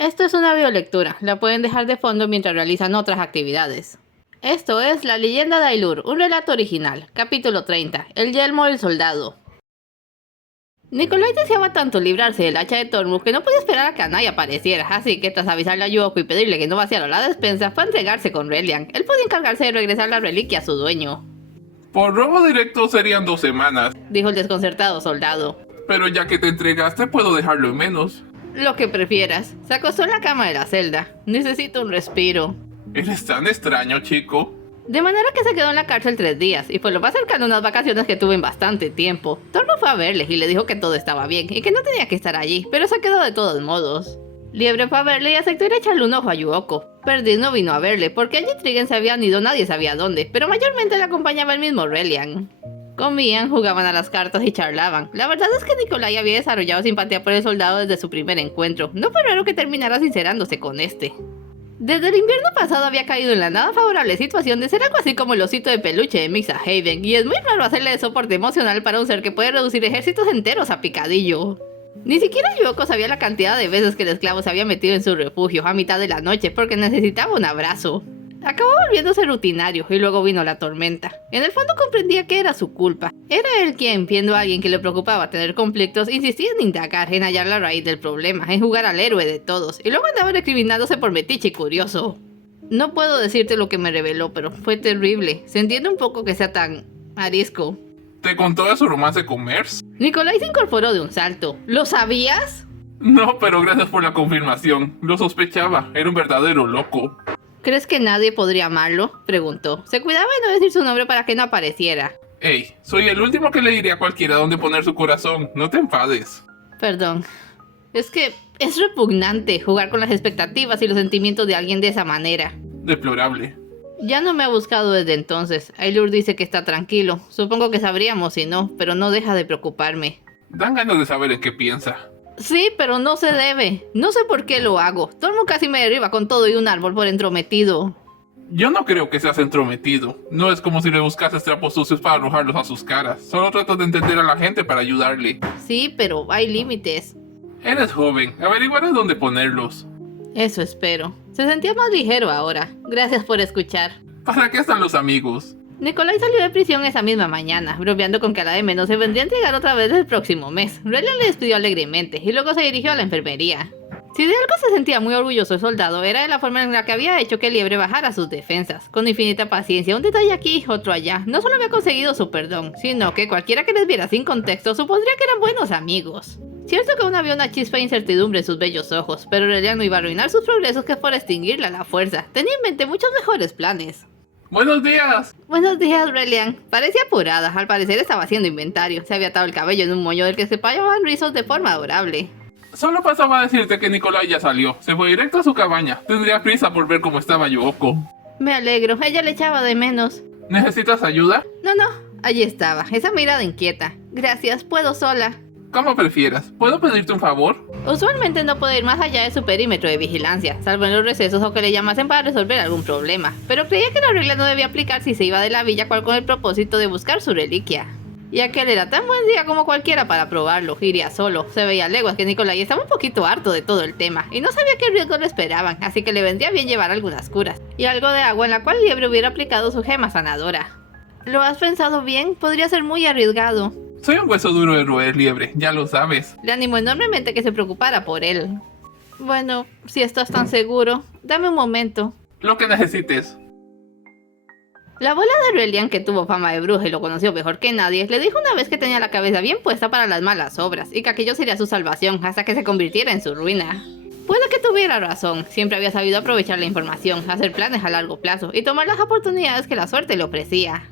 Esto es una biolectura, la pueden dejar de fondo mientras realizan otras actividades. Esto es La leyenda de Ailur, un relato original, capítulo 30, El yelmo del soldado. Nikolai deseaba tanto librarse del hacha de Tormund que no podía esperar a que Anai apareciera, así que tras avisarle a Yuoko y pedirle que no vaciara la despensa, fue a entregarse con Relian. Él podía encargarse de regresar la reliquia a su dueño. Por robo directo serían 2 semanas, Dijo el desconcertado soldado. pero ya que te entregaste puedo dejarlo en menos. Lo que prefieras. Se acostó en la cama de la celda. Necesito un respiro. Eres tan extraño, chico. De manera que se quedó en la cárcel 3 días, y fue lo más cercano a unas vacaciones que tuve en bastante tiempo. Tormund fue a verle y le dijo que todo estaba bien, y que no tenía que estar allí, pero se quedó de todos modos. Liebre fue a verle y aceptó ir a echarle un ojo a Yuoko. Perdiz no vino a verle, porque allí Trigen se habían ido nadie sabía dónde, pero mayormente le acompañaba el mismo Relian. Comían, jugaban a las cartas y charlaban. La verdad es que Nikolai había desarrollado simpatía por el soldado desde su primer encuentro. No fue raro que terminara sincerándose con este. Desde el invierno pasado había caído en la nada favorable situación de ser algo así como el osito de peluche de Mixa Haven, y es muy raro hacerle de soporte emocional para un ser que puede reducir ejércitos enteros a picadillo. Ni siquiera Yuoko sabía la cantidad de veces que el esclavo se había metido en su refugio a mitad de la noche porque necesitaba un abrazo. Acabó volviéndose rutinario y luego vino la tormenta. En el fondo comprendía que era su culpa. Era él quien, viendo a alguien que le preocupaba tener conflictos, insistía en indagar, en hallar la raíz del problema, en jugar al héroe de todos, y luego andaba recriminándose por metiche y curioso. No puedo decirte lo que me reveló, pero fue terrible. Se entiende un poco que sea tan arisco. ¿Te contó de su romance con Merce? Nikolai se incorporó de un salto. ¿Lo sabías? No, pero gracias por la confirmación. Lo sospechaba, era un verdadero loco. ¿Crees que nadie podría amarlo?, preguntó. Se cuidaba de no decir su nombre para que no apareciera. Hey, soy el último que le diría a cualquiera dónde poner su corazón. No te enfades. Perdón. Es que es repugnante jugar con las expectativas y los sentimientos de alguien de esa manera. Deplorable. Ya no me ha buscado desde entonces. Ailur dice que está tranquilo. Supongo que sabríamos si no, pero no deja de preocuparme. Dan ganas de saber en qué piensa. Sí, pero no se debe. No sé por qué lo hago. Tormund casi me derriba con todo y un árbol por entrometido. Yo no creo que seas entrometido. No es como si le buscases trapos sucios para arrojarlos a sus caras. Solo trato de entender a la gente para ayudarle. Sí, pero hay límites. Eres joven, averiguarás dónde ponerlos. Eso espero. Se sentía más ligero ahora. Gracias por escuchar. ¿Para qué están los amigos? Nikolai salió de prisión esa misma mañana, bromeando con que a la de menos se vendría a entregar otra vez el próximo mes. Relian le despidió alegremente y luego se dirigió a la enfermería. Si de algo se sentía muy orgulloso el soldado era de la forma en la que había hecho que Liebre bajara sus defensas. Con infinita paciencia, un detalle aquí, otro allá. No solo había conseguido su perdón, sino que cualquiera que les viera sin contexto supondría que eran buenos amigos. Cierto que aún había una chispa de incertidumbre en sus bellos ojos, pero Relian no iba a arruinar sus progresos que fuera extinguirla a la fuerza. Tenía en mente muchos mejores planes. ¡Buenos días! Buenos días, Relian. Parecía apurada, al parecer estaba haciendo inventario. Se había atado el cabello en un moño del que se payaban rizos de forma adorable. Solo pasaba a decirte que Nikolai ya salió. Se fue directo a su cabaña. Tendría prisa por ver cómo estaba Yuoko. Me alegro, ella le echaba de menos. ¿Necesitas ayuda? No, allí estaba, esa mirada inquieta. Gracias, puedo sola. Como prefieras. ¿Puedo pedirte un favor? Usualmente no puedo ir más allá de su perímetro de vigilancia, salvo en los recesos o que le llamasen para resolver algún problema. Pero creía que la regla no debía aplicar si se iba de la villa cual con el propósito de buscar su reliquia. Y aquel era tan buen día como cualquiera para probarlo, iría solo. Se veía a leguas que Nikolai estaba un poquito harto de todo el tema, y no sabía qué riesgos le esperaban, así que le vendría bien llevar algunas curas, y algo de agua en la cual Liebre hubiera aplicado su gema sanadora. ¿Lo has pensado bien? Podría ser muy arriesgado. Soy un hueso duro de roer, Liebre, ya lo sabes. Le animó enormemente que se preocupara por él. Bueno, si estás tan seguro, dame un momento. Lo que necesites. La abuela de Relian, que tuvo fama de bruja y lo conoció mejor que nadie, le dijo una vez que tenía la cabeza bien puesta para las malas obras y que aquello sería su salvación hasta que se convirtiera en su ruina. Puede que tuviera razón, siempre había sabido aprovechar la información, hacer planes a largo plazo y tomar las oportunidades que la suerte le ofrecía.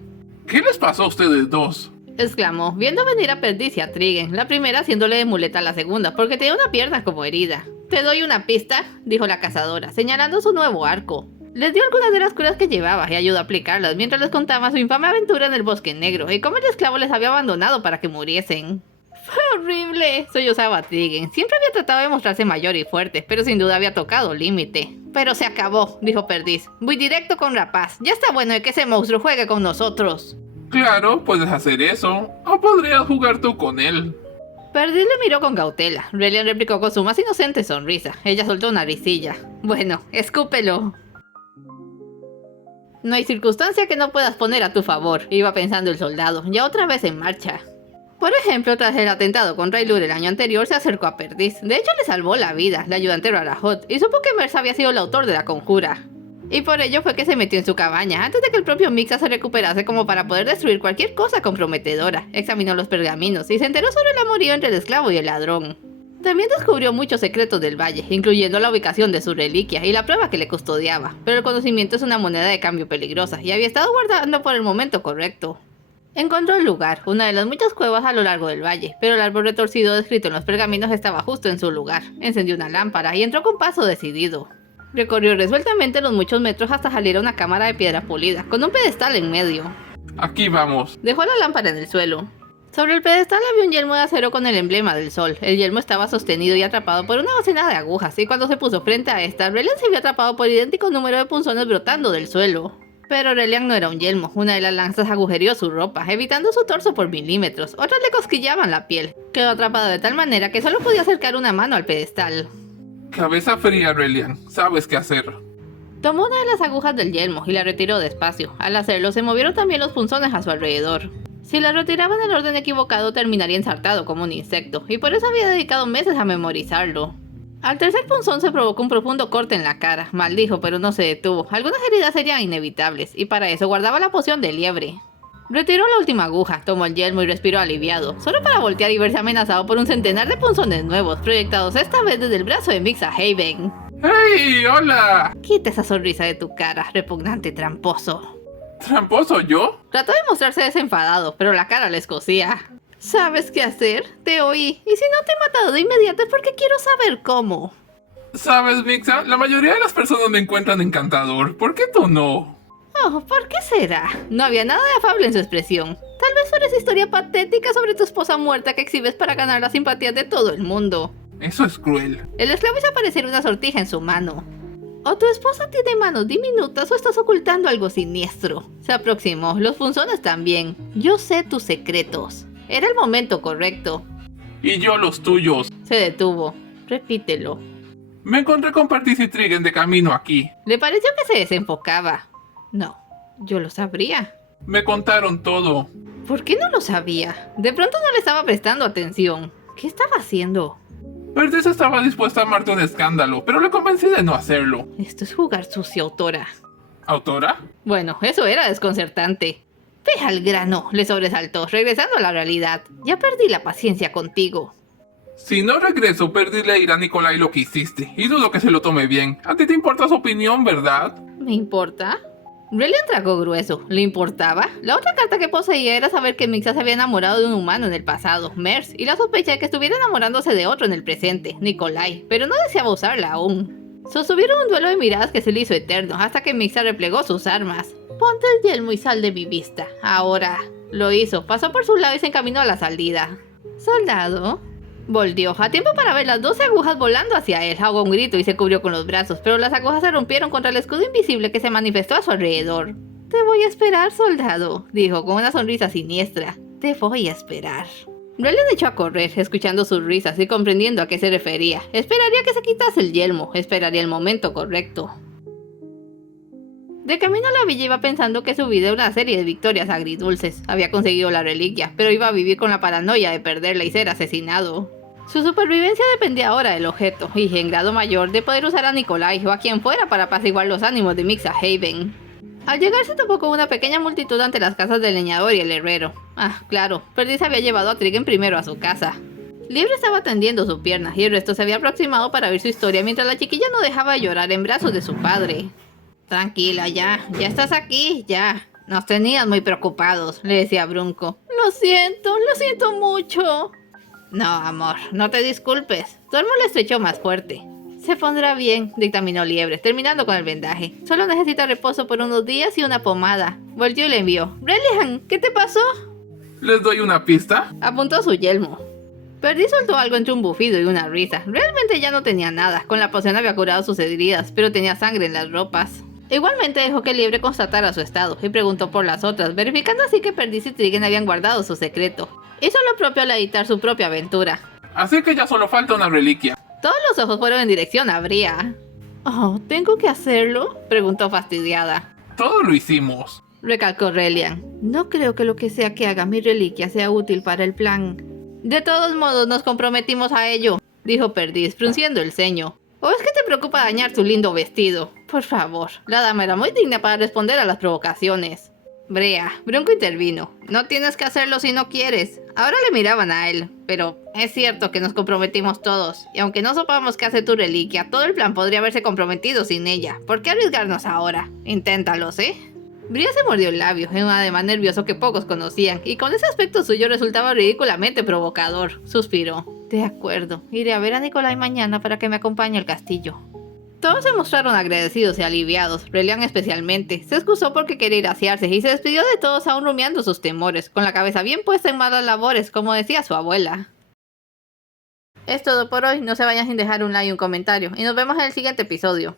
¿Qué les pasó a ustedes dos? Exclamó, viendo venir a Perdiz y a Trigen, la primera haciéndole de muleta a la segunda, porque tenía una pierna como herida. «¿Te doy una pista?», dijo la cazadora, señalando su nuevo arco. Les dio algunas de las curas que llevaba y ayudó a aplicarlas mientras les contaba su infame aventura en el Bosque Negro y cómo el esclavo les había abandonado para que muriesen. «Fue horrible», sollozaba Trigen. Siempre había tratado de mostrarse mayor y fuerte, pero sin duda había tocado límite. «Pero se acabó», dijo Perdiz. «Voy directo con Rapaz. Ya está bueno de que ese monstruo juegue con nosotros». Claro, puedes hacer eso. O podrías jugar tú con él. Perdiz le miró con cautela. Relian replicó con su más inocente sonrisa. Ella soltó una risilla. Bueno, escúpelo. No hay circunstancia que no puedas poner a tu favor, iba pensando el soldado, ya otra vez en marcha. Por ejemplo, tras el atentado contra Ailur el año anterior, se acercó a Perdiz. De hecho, le salvó la vida, la ayudante Rarahot, y supo que Mers había sido el autor de la conjura. Y por ello fue que se metió en su cabaña, antes de que el propio Mixa se recuperase como para poder destruir cualquier cosa comprometedora. Examinó los pergaminos y se enteró sobre el amorío entre el esclavo y el ladrón. También descubrió muchos secretos del valle, incluyendo la ubicación de su reliquia y la prueba que le custodiaba, pero el conocimiento es una moneda de cambio peligrosa y había estado guardando por el momento correcto. Encontró el lugar, una de las muchas cuevas a lo largo del valle, pero el árbol retorcido descrito en los pergaminos estaba justo en su lugar. Encendió una lámpara y entró con paso decidido. Recorrió resueltamente los muchos metros hasta salir a una cámara de piedra pulida, con un pedestal en medio. Aquí vamos. Dejó la lámpara en el suelo. Sobre el pedestal había un yelmo de acero con el emblema del sol. El yelmo estaba sostenido y atrapado por una docena de agujas, y cuando se puso frente a esta, Relian se vio atrapado por idéntico número de punzones brotando del suelo. Pero Relian no era un yelmo. Una de las lanzas agujereó su ropa, evitando su torso por milímetros. Otras le cosquillaban la piel. Quedó atrapado de tal manera que solo podía acercar una mano al pedestal. Cabeza fría, Relian. Sabes qué hacer. Tomó una de las agujas del yelmo y la retiró despacio. Al hacerlo, se movieron también los punzones a su alrededor. Si la retiraba en el orden equivocado, terminaría ensartado como un insecto, y por eso había dedicado meses a memorizarlo. Al tercer punzón se provocó un profundo corte en la cara. Maldijo, pero no se detuvo. Algunas heridas serían inevitables, y para eso guardaba la poción de liebre. Retiró la última aguja, tomó el yelmo y respiró aliviado, solo para voltear y verse amenazado por un centenar de punzones nuevos, proyectados esta vez desde el brazo de Mixa Haven. ¡Hey! ¡Hola! Quita esa sonrisa de tu cara, repugnante tramposo. ¿Tramposo yo? Trató de mostrarse desenfadado, pero la cara le escocía. ¿Sabes qué hacer? Te oí. Y si no te he matado de inmediato es porque quiero saber cómo. ¿Sabes, Mixa? La mayoría de las personas me encuentran encantador. ¿Por qué tú no? Oh, ¿por qué será? No había nada de afable en su expresión. Tal vez por esa historia patética sobre tu esposa muerta que exhibes para ganar la simpatía de todo el mundo. Eso es cruel. El esclavo hizo aparecer una sortija en su mano. ¿O tu esposa tiene manos diminutas o estás ocultando algo siniestro? Se aproximó, los punzones también. Yo sé tus secretos. Era el momento correcto. Y yo los tuyos. Se detuvo. Repítelo. Me encontré con Perdiz y Trigen de camino aquí. Le pareció que se desenfocaba. No, yo lo sabría. Me contaron todo. ¿Por qué no lo sabía? De pronto no le estaba prestando atención. ¿Qué estaba haciendo? Perdiz estaba dispuesta a armarte un escándalo, pero le convencí de no hacerlo. Esto es jugar sucio, autora. ¿Autora? Bueno, eso era desconcertante. Ve al grano, le sobresaltó, regresando a la realidad. Ya perdí la paciencia contigo. Si no regreso, Perdiz le dirá a Nikolai lo que hiciste, y dudo que se lo tome bien. A ti te importa su opinión, ¿verdad? ¿Me importa? Relian tragó grueso. ¿Le importaba? La otra carta que poseía era saber que Mixa se había enamorado de un humano en el pasado, Mers, y la sospecha de que estuviera enamorándose de otro en el presente, Nikolai, pero no deseaba usarla aún. Sostuvieron un duelo de miradas que se le hizo eterno, hasta que Mixa replegó sus armas. Ponte el yelmo y sal de mi vista. Ahora. Lo hizo, pasó por su lado y se encaminó a la salida. Soldado. Volvió, a tiempo para ver las 12 agujas volando hacia él. Ahogó un grito y se cubrió con los brazos, pero las agujas se rompieron contra el escudo invisible que se manifestó a su alrededor. Te voy a esperar, soldado, dijo con una sonrisa siniestra. Te voy a esperar. Relian echó a correr, escuchando sus risas y comprendiendo a qué se refería. Esperaría que se quitase el yelmo, esperaría el momento correcto. De camino a la villa iba pensando que su vida era una serie de victorias agridulces. Había conseguido la reliquia, pero iba a vivir con la paranoia de perderla y ser asesinado. Su supervivencia dependía ahora del objeto, y en grado mayor de poder usar a Nikolai o a quien fuera para apaciguar los ánimos de Mixa Haven. Al llegar se topó con una pequeña multitud ante las casas del leñador y el herrero. Ah, claro, Perdiz había llevado a Trigen primero a su casa. Liebre estaba tendiendo su pierna, y el resto se había aproximado para oír su historia mientras la chiquilla no dejaba de llorar en brazos de su padre. Tranquila, ya estás aquí, ya. Nos tenías muy preocupados, le decía Brunco. Lo siento mucho. No, amor, no te disculpes. Tormo le estrechó más fuerte. Se pondrá bien, dictaminó Liebre, terminando con el vendaje. Solo necesita reposo por unos días y una pomada. Volvió y le envió. Relian, ¿qué te pasó? ¿Les doy una pista? Apuntó su yelmo. Perdiz soltó algo entre un bufido y una risa. Realmente ya no tenía nada. Con la poción había curado sus heridas, pero tenía sangre en las ropas. Igualmente dejó que Liebre constatara su estado y preguntó por las otras, verificando así que Perdiz y Trigen habían guardado su secreto. Hizo lo propio al editar su propia aventura. Así que ya solo falta una reliquia. Todos los ojos fueron en dirección a Bria. Oh, ¿tengo que hacerlo?, preguntó fastidiada. Todo lo hicimos. Recalcó Relian. No creo que lo que sea que haga mi reliquia sea útil para el plan. De todos modos, nos comprometimos a ello, dijo Perdiz, frunciendo el ceño. ¿O es que te preocupa dañar tu lindo vestido? Por favor, la dama era muy digna para responder a las provocaciones. Brea, Bronco intervino. No tienes que hacerlo si no quieres. Ahora le miraban a él, pero es cierto que nos comprometimos todos. Y aunque no sepamos qué hace tu reliquia, todo el plan podría haberse comprometido sin ella. ¿Por qué arriesgarnos ahora? Inténtalo, ¿sí? Bria se mordió el labio en un ademán nervioso que pocos conocían, y con ese aspecto suyo resultaba ridículamente provocador. Suspiró. De acuerdo, iré a ver a Nikolai mañana para que me acompañe al castillo. Todos se mostraron agradecidos y aliviados, Relian especialmente. Se excusó porque quería ir a asearse y se despidió de todos aún rumiando sus temores, con la cabeza bien puesta en malas labores, como decía su abuela. Es todo por hoy, no se vayan sin dejar un like y un comentario, y nos vemos en el siguiente episodio.